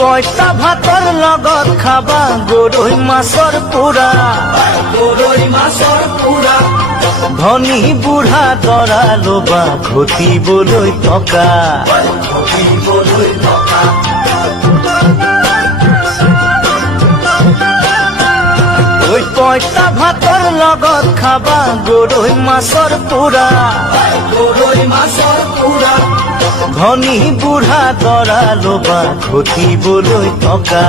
পইতা ভাতৰ লগত খাবা গৰৈ মাছৰ পোৰা ধনী বুঢ়া দৰা লবা ঘটিবলৈ টকা ওই পইতা ভাতৰ লগত খাবা গৰৈ মাছৰ পোৰা ধনী বুঢ়া দৰা লবা ঘটিবলৈ টকা